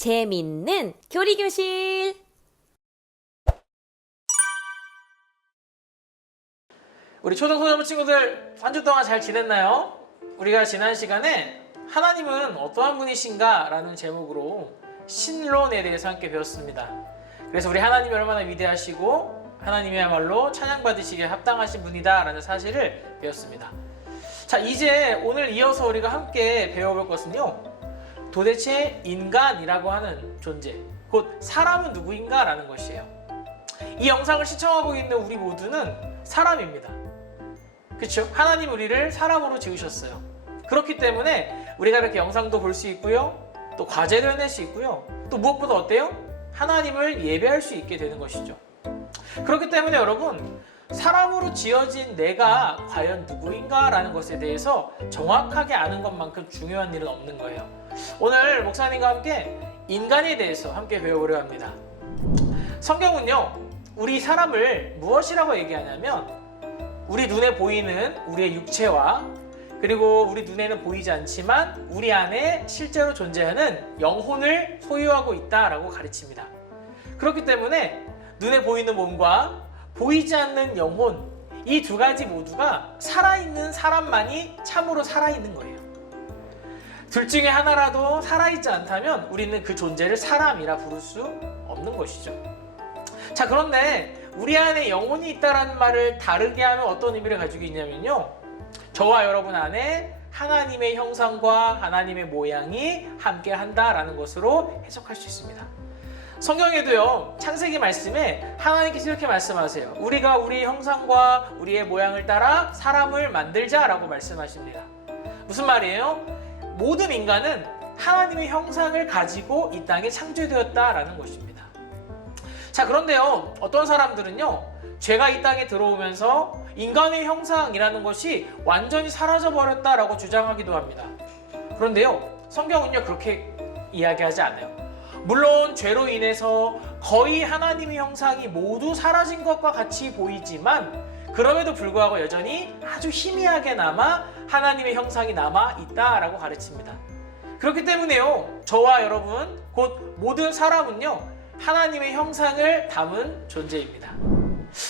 재밌는 교리교실. 우리 초등소년부 친구들 한 주 동안 잘 지냈나요? 우리가 지난 시간에 하나님은 어떠한 분이신가? 라는 제목으로 신론에 대해서 함께 배웠습니다. 그래서 우리 하나님이 얼마나 위대하시고 하나님이야말로 찬양받으시기에 합당하신 분이다 라는 사실을 배웠습니다. 자, 이제 오늘 이어서 우리가 함께 배워볼 것은요, 도대체 인간이라고 하는 존재, 곧 사람은 누구인가? 라는 것이에요. 이 영상을 시청하고 있는 우리 모두는 사람입니다. 그렇죠? 하나님 우리를 사람으로 지으셨어요. 그렇기 때문에 우리가 이렇게 영상도 볼 수 있고요, 또 과제도 해낼 수 있고요, 또 무엇보다 어때요? 하나님을 예배할 수 있게 되는 것이죠. 그렇기 때문에 여러분, 사람으로 지어진 내가 과연 누구인가? 라는 것에 대해서 정확하게 아는 것만큼 중요한 일은 없는 거예요. 오늘 목사님과 함께 인간에 대해서 함께 배워보려 합니다. 성경은요, 우리 사람을 무엇이라고 얘기하냐면 우리 눈에 보이는 우리의 육체와 그리고 우리 눈에는 보이지 않지만 우리 안에 실제로 존재하는 영혼을 소유하고 있다라고 가르칩니다. 그렇기 때문에 눈에 보이는 몸과 보이지 않는 영혼, 이 두 가지 모두가 살아있는 사람만이 참으로 살아있는 거예요. 둘 중에 하나라도 살아있지 않다면 우리는 그 존재를 사람이라 부를 수 없는 것이죠. 자, 그런데 우리 안에 영혼이 있다는 말을 다르게 하면 어떤 의미를 가지고 있냐면요, 저와 여러분 안에 하나님의 형상과 하나님의 모양이 함께 한다라는 것으로 해석할 수 있습니다. 성경에도요, 창세기 말씀에 하나님께서 이렇게 말씀하세요. 우리가 우리의 형상과 우리의 모양을 따라 사람을 만들자라고 말씀하십니다. 무슨 말이에요? 모든 인간은 하나님의 형상을 가지고 이 땅에 창조되었다라는 것입니다. 자, 그런데요, 어떤 사람들은요, 죄가 이 땅에 들어오면서 인간의 형상이라는 것이 완전히 사라져버렸다라고 주장하기도 합니다. 그런데요, 성경은요, 그렇게 이야기하지 않아요. 물론 죄로 인해서 거의 하나님의 형상이 모두 사라진 것과 같이 보이지만 그럼에도 불구하고 여전히 아주 희미하게나마 하나님의 형상이 남아있다라고 가르칩니다. 그렇기 때문에요, 저와 여러분, 곧 모든 사람은요, 하나님의 형상을 담은 존재입니다.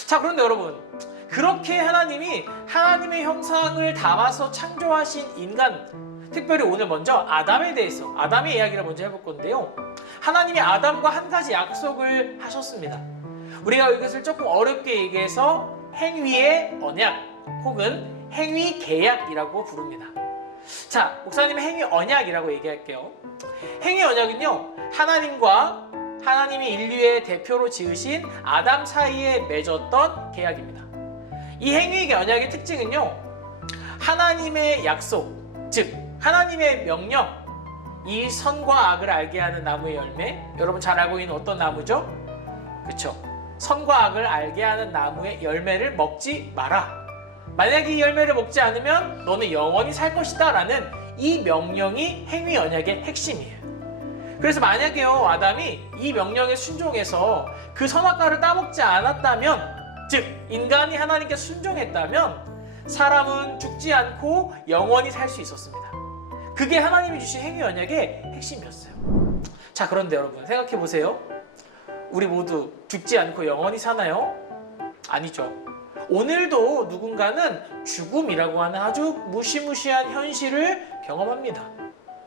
자, 그런데 여러분, 그렇게 하나님이 하나님의 형상을 담아서 창조하신 인간, 특별히 오늘 먼저 아담에 대해서, 아담의 이야기를 먼저 해볼 건데요, 하나님이 아담과 한 가지 약속을 하셨습니다. 우리가 이것을 조금 어렵게 얘기해서 행위의 언약 혹은 행위 계약이라고 부릅니다. 자, 목사님은 행위 언약이라고 얘기할게요. 행위 언약은요, 하나님과 하나님이 인류의 대표로 지으신 아담 사이에 맺었던 계약입니다. 이 행위 언약의 특징은요, 하나님의 약속, 즉 하나님의 명령, 이 선과 악을 알게 하는 나무의 열매, 여러분 잘 알고 있는 어떤 나무죠? 그렇죠? 선과 악을 알게 하는 나무의 열매를 먹지 마라. 만약에 이 열매를 먹지 않으면 너는 영원히 살 것이다 라는 이 명령이 행위 언약의 핵심이에요. 그래서 만약에요, 아담이 이 명령에 순종해서 그 선악과를 따먹지 않았다면, 즉 인간이 하나님께 순종했다면 사람은 죽지 않고 영원히 살 수 있었습니다. 그게 하나님이 주신 행위 언약의 핵심이었어요. 자, 그런데 여러분 생각해 보세요. 우리 모두 죽지 않고 영원히 사나요? 아니죠. 오늘도 누군가는 죽음이라고 하는 아주 무시무시한 현실을 경험합니다.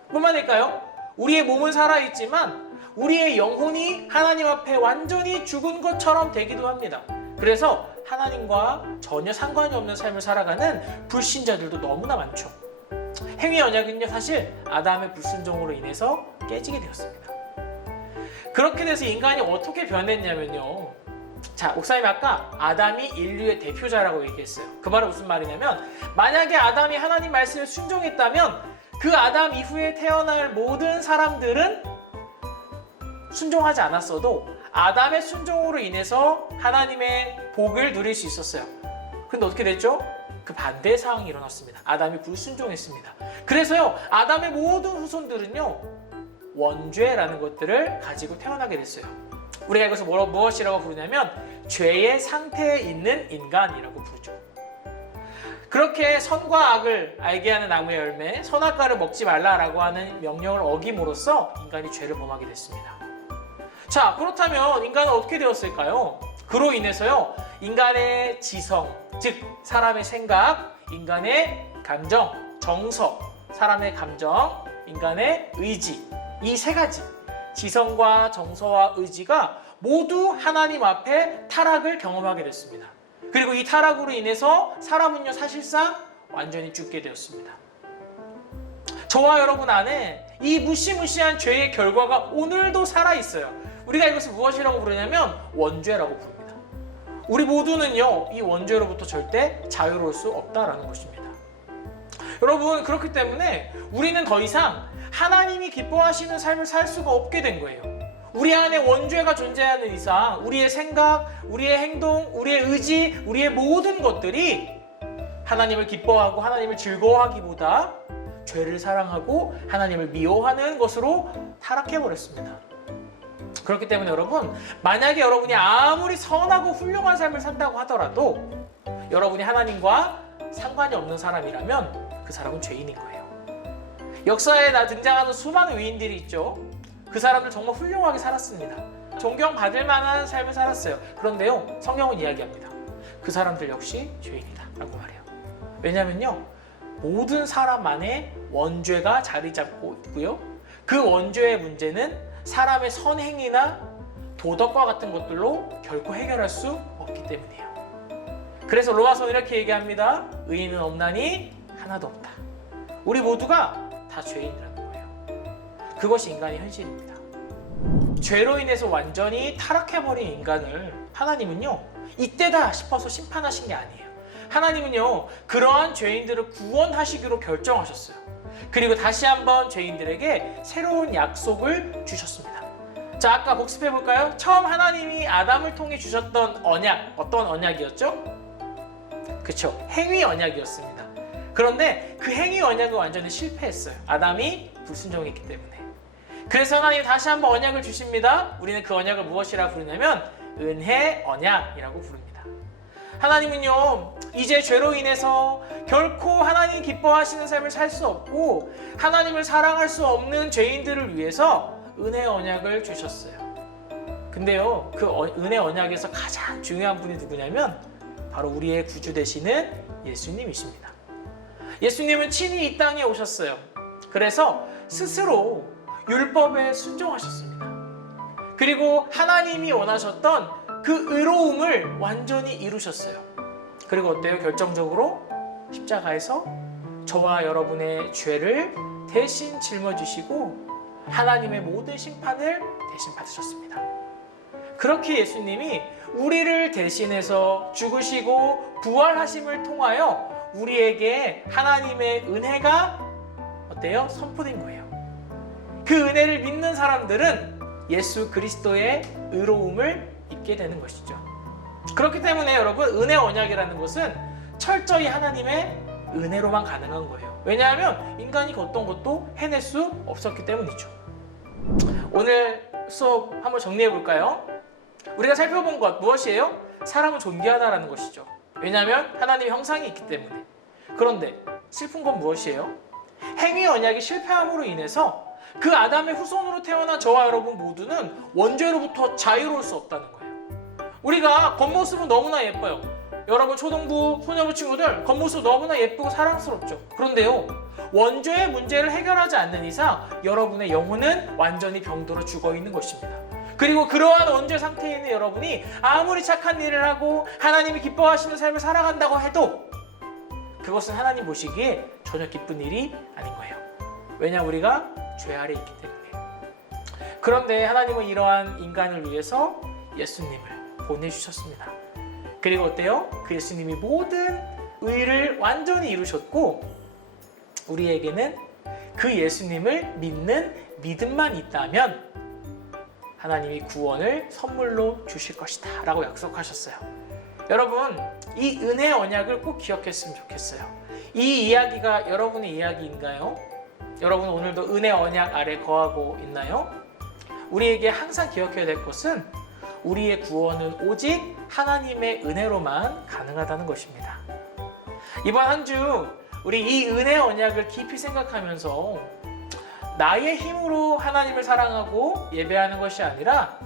뿐만일까요? 우리의 몸은 살아있지만 우리의 영혼이 하나님 앞에 완전히 죽은 것처럼 되기도 합니다. 그래서 하나님과 전혀 상관이 없는 삶을 살아가는 불신자들도 너무나 많죠. 행위 언약은요, 사실 아담의 불순종으로 인해서 깨지게 되었습니다. 그렇게 돼서 인간이 어떻게 변했냐면요, 자, 목사님 아까 아담이 인류의 대표자라고 얘기했어요. 그 말은 무슨 말이냐면, 만약에 아담이 하나님 말씀에 순종했다면 그 아담 이후에 태어날 모든 사람들은 순종하지 않았어도 아담의 순종으로 인해서 하나님의 복을 누릴 수 있었어요. 근데 어떻게 됐죠? 그 반대 상황이 일어났습니다. 아담이 불순종했습니다. 그래서요, 아담의 모든 후손들은요, 원죄라는 것들을 가지고 태어나게 됐어요. 우리가 이것을 무엇이라고 부르냐면 죄의 상태에 있는 인간이라고 부르죠. 그렇게 선과 악을 알게 하는 나무의 열매, 선악과를 먹지 말라라고 하는 명령을 어김으로써 인간이 죄를 범하게 됐습니다. 자, 그렇다면 인간은 어떻게 되었을까요? 그로 인해서요, 인간의 지성, 즉 사람의 생각, 인간의 감정, 정서, 사람의 감정, 인간의 의지, 이 세 가지, 지성과 정서와 의지가 모두 하나님 앞에 타락을 경험하게 됐습니다. 그리고 이 타락으로 인해서 사람은요, 사실상 완전히 죽게 되었습니다. 저와 여러분 안에 이 무시무시한 죄의 결과가 오늘도 살아있어요. 우리가 이것을 무엇이라고 부르냐면 원죄라고 부릅니다. 우리 모두는요, 이 원죄로부터 절대 자유로울 수 없다라는 것입니다. 여러분, 그렇기 때문에 우리는 더 이상 하나님이 기뻐하시는 삶을 살 수가 없게 된 거예요. 우리 안에 원죄가 존재하는 이상 우리의 생각, 우리의 행동, 우리의 의지, 우리의 모든 것들이 하나님을 기뻐하고 하나님을 즐거워하기보다 죄를 사랑하고 하나님을 미워하는 것으로 타락해버렸습니다. 그렇기 때문에 여러분, 만약에 여러분이 아무리 선하고 훌륭한 삶을 산다고 하더라도 여러분이 하나님과 상관이 없는 사람이라면 그 사람은 죄인인 거예요. 역사에 등장하는 수많은 위인들이 있죠. 그 사람들 정말 훌륭하게 살았습니다. 존경받을 만한 삶을 살았어요. 그런데요, 성경은 이야기합니다. 그 사람들 역시 죄인이다 라고 말해요. 왜냐면요, 모든 사람 안에 원죄가 자리 잡고 있고요, 그 원죄의 문제는 사람의 선행이나 도덕과 같은 것들로 결코 해결할 수 없기 때문이에요. 그래서 로마서는 이렇게 얘기합니다. 의인은 없나니 하나도 없다. 우리 모두가 다 죄인이라는 거예요. 그것이 인간의 현실입니다. 죄로 인해서 완전히 타락해버린 인간을 하나님은요, 이때다 싶어서 심판하신 게 아니에요. 하나님은요, 그러한 죄인들을 구원하시기로 결정하셨어요. 그리고 다시 한번 죄인들에게 새로운 약속을 주셨습니다. 자, 아까 복습해 볼까요? 처음 하나님이 아담을 통해 주셨던 언약, 어떤 언약이었죠? 그쵸, 행위 언약이었습니다. 그런데 그 행위 언약은 완전히 실패했어요. 아담이 불순종했기 때문에. 그래서 하나님이 다시 한번 언약을 주십니다. 우리는 그 언약을 무엇이라 부르냐면 은혜 언약이라고 부릅니다. 하나님은요, 이제 죄로 인해서 결코 하나님 기뻐하시는 삶을 살 수 없고 하나님을 사랑할 수 없는 죄인들을 위해서 은혜 언약을 주셨어요. 근데요, 그 은혜 언약에서 가장 중요한 분이 누구냐면 바로 우리의 구주 되시는 예수님이십니다. 예수님은 친히 이 땅에 오셨어요. 그래서 스스로 율법에 순종하셨습니다. 그리고 하나님이 원하셨던 그 의로움을 완전히 이루셨어요. 그리고 어때요? 결정적으로 십자가에서 저와 여러분의 죄를 대신 짊어지시고 하나님의 모든 심판을 대신 받으셨습니다. 그렇게 예수님이 우리를 대신해서 죽으시고 부활하심을 통하여 우리에게 하나님의 은혜가 어때요? 선포된 거예요. 그 은혜를 믿는 사람들은 예수 그리스도의 의로움을 입게 되는 것이죠. 그렇기 때문에 여러분, 은혜 언약이라는 것은 철저히 하나님의 은혜로만 가능한 거예요. 왜냐하면 인간이 어떤 것도 해낼 수 없었기 때문이죠. 오늘 수업 한번 정리해 볼까요? 우리가 살펴본 것 무엇이에요? 사람을 존귀하다라는 것이죠. 왜냐하면 하나님의 형상이 있기 때문에. 그런데 슬픈 건 무엇이에요? 행위 언약이 실패함으로 인해서 그 아담의 후손으로 태어난 저와 여러분 모두는 원죄로부터 자유로울 수 없다는 거예요. 우리가 겉모습은 너무나 예뻐요. 여러분 초등부, 소년부 친구들 겉모습 너무나 예쁘고 사랑스럽죠. 그런데요, 원죄의 문제를 해결하지 않는 이상 여러분의 영혼은 완전히 병들어 죽어 있는 것입니다. 그리고 그러한 원죄 상태에 있는 여러분이 아무리 착한 일을 하고 하나님이 기뻐하시는 삶을 살아간다고 해도 그것은 하나님 보시기에 전혀 기쁜 일이 아닌 거예요. 왜냐, 우리가 죄 아래 있기 때문에. 그런데 하나님은 이러한 인간을 위해서 예수님을 보내주셨습니다. 그리고 어때요? 그 예수님이 모든 의를 완전히 이루셨고 우리에게는 그 예수님을 믿는 믿음만 있다면 하나님이 구원을 선물로 주실 것이다 라고 약속하셨어요. 여러분, 이 은혜 언약을 꼭 기억했으면 좋겠어요. 이 이야기가 여러분의 이야기인가요? 여러분 오늘도 은혜 언약 아래 거하고 있나요? 우리에게 항상 기억해야 될 것은 우리의 구원은 오직 하나님의 은혜로만 가능하다는 것입니다. 이번 한 주 우리 이 은혜 언약을 깊이 생각하면서 나의 힘으로 하나님을 사랑하고 예배하는 것이 아니라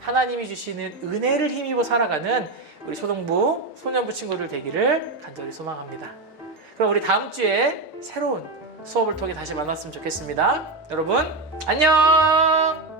하나님이 주시는 은혜를 힘입어 살아가는 우리 초등부, 소년부 친구들 되기를 간절히 소망합니다. 그럼 우리 다음 주에 새로운 수업을 통해 다시 만났으면 좋겠습니다. 여러분 안녕.